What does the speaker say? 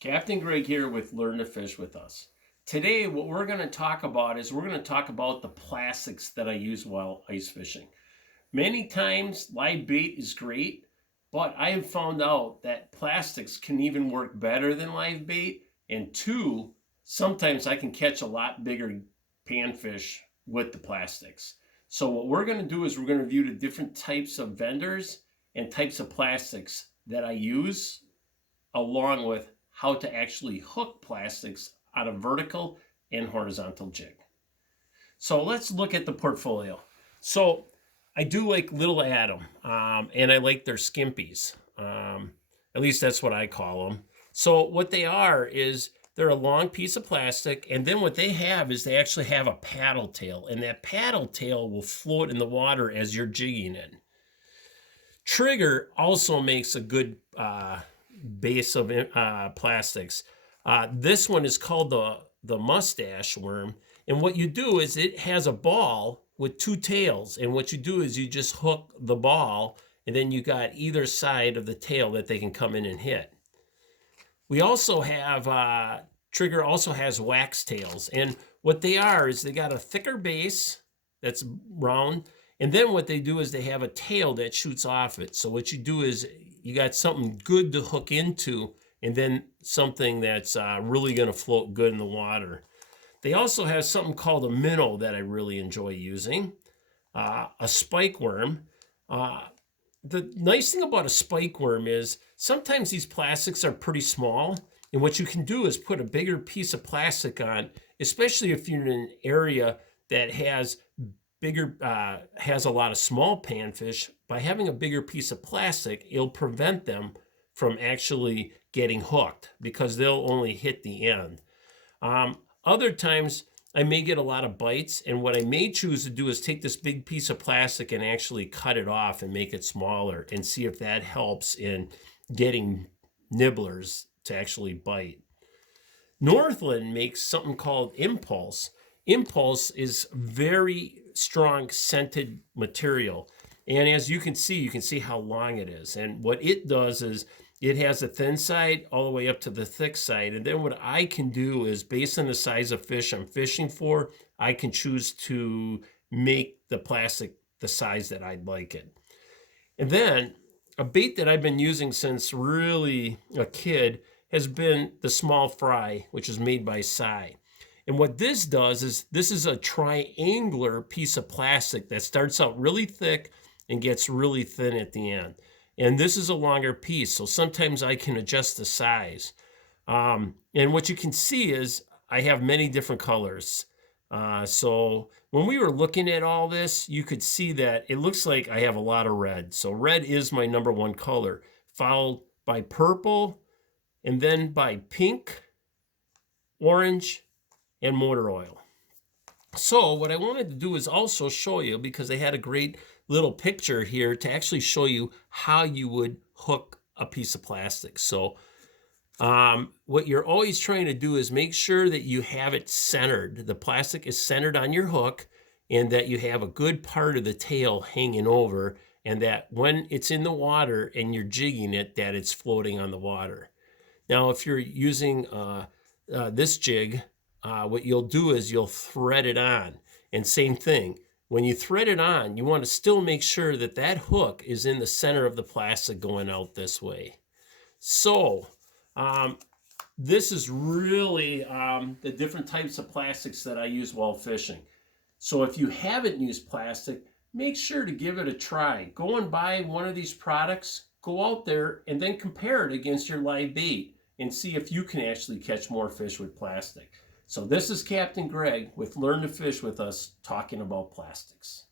Captain Greg here with Learn to Fish with Us. Today, what we're going to talk about is we're going to talk about the plastics that I use while ice fishing. Many times, live bait is great, but I have found out that plastics can even work better than live bait. And two, sometimes I can catch a lot bigger panfish with the plastics. So what we're going to do is we're going to review the different types of vendors and types of plastics that I use, along with how to actually hook plastics on a vertical and horizontal jig. So let's look at the portfolio. So I do like Little Adam, and I like their skimpies. At least that's what I call them. So what they are is they're a long piece of plastic, and then what they have is they actually have a paddle tail, and that paddle tail will float in the water as you're jigging in. Trigger also makes a good base of plastics. This one is called the Mustache Worm, and what you do is it has a ball with two tails, and what you do is you just hook the ball, and then you got either side of the tail that they can come in and hit. We also have Trigger also has wax tails, and what they are is they got a thicker base that's round, and then what they do is they have a tail that shoots off it. So what you do is you got something good to hook into, and then something that's really going to float good in the water. They also have something called a minnow that I really enjoy using, a spike worm. The nice thing about a spike worm is sometimes these plastics are pretty small, and what you can do is put a bigger piece of plastic on, especially if you're in an area that has a lot of small panfish. By having a bigger piece of plastic, it'll prevent them from actually getting hooked because they'll only hit the end. Other times I may get a lot of bites, and what I may choose to do is take this big piece of plastic and actually cut it off and make it smaller and see if that helps in getting nibblers to actually bite. Northland makes something called Impulse. Impulse is very strong scented material, and as you can see how long it is. And what it does is it has a thin side all the way up to the thick side, and then what I can do is, based on the size of fish I'm fishing for, I can choose to make the plastic the size that I'd like it. And then a bait that I've been using since really a kid has been the small fry, which is made by Sai. And what this does is this is a triangular piece of plastic that starts out really thick and gets really thin at the end. And this is a longer piece, so sometimes I can adjust the size. And what you can see is I have many different colors. So when we were looking at all this, you could see that it looks like I have a lot of red. So red is my number one color, followed by purple, and then by pink, orange, and motor oil. So what I wanted to do is also show you, because they had a great little picture here to actually show you how you would hook a piece of plastic. So what you're always trying to do is make sure that you have it centered. The plastic is centered on your hook, and that you have a good part of the tail hanging over, and that when it's in the water and you're jigging it, that it's floating on the water. Now, if you're using this jig, what you'll do is you'll thread it on. And same thing, when you thread it on, you want to still make sure that that hook is in the center of the plastic going out this way. So this is really the different types of plastics that I use while fishing. So if you haven't used plastic, make sure to give it a try. Go and buy one of these products, go out there, and then compare it against your live bait and see if you can actually catch more fish with plastic. So this is Captain Greg with Learn to Fish with Us, talking about plastics.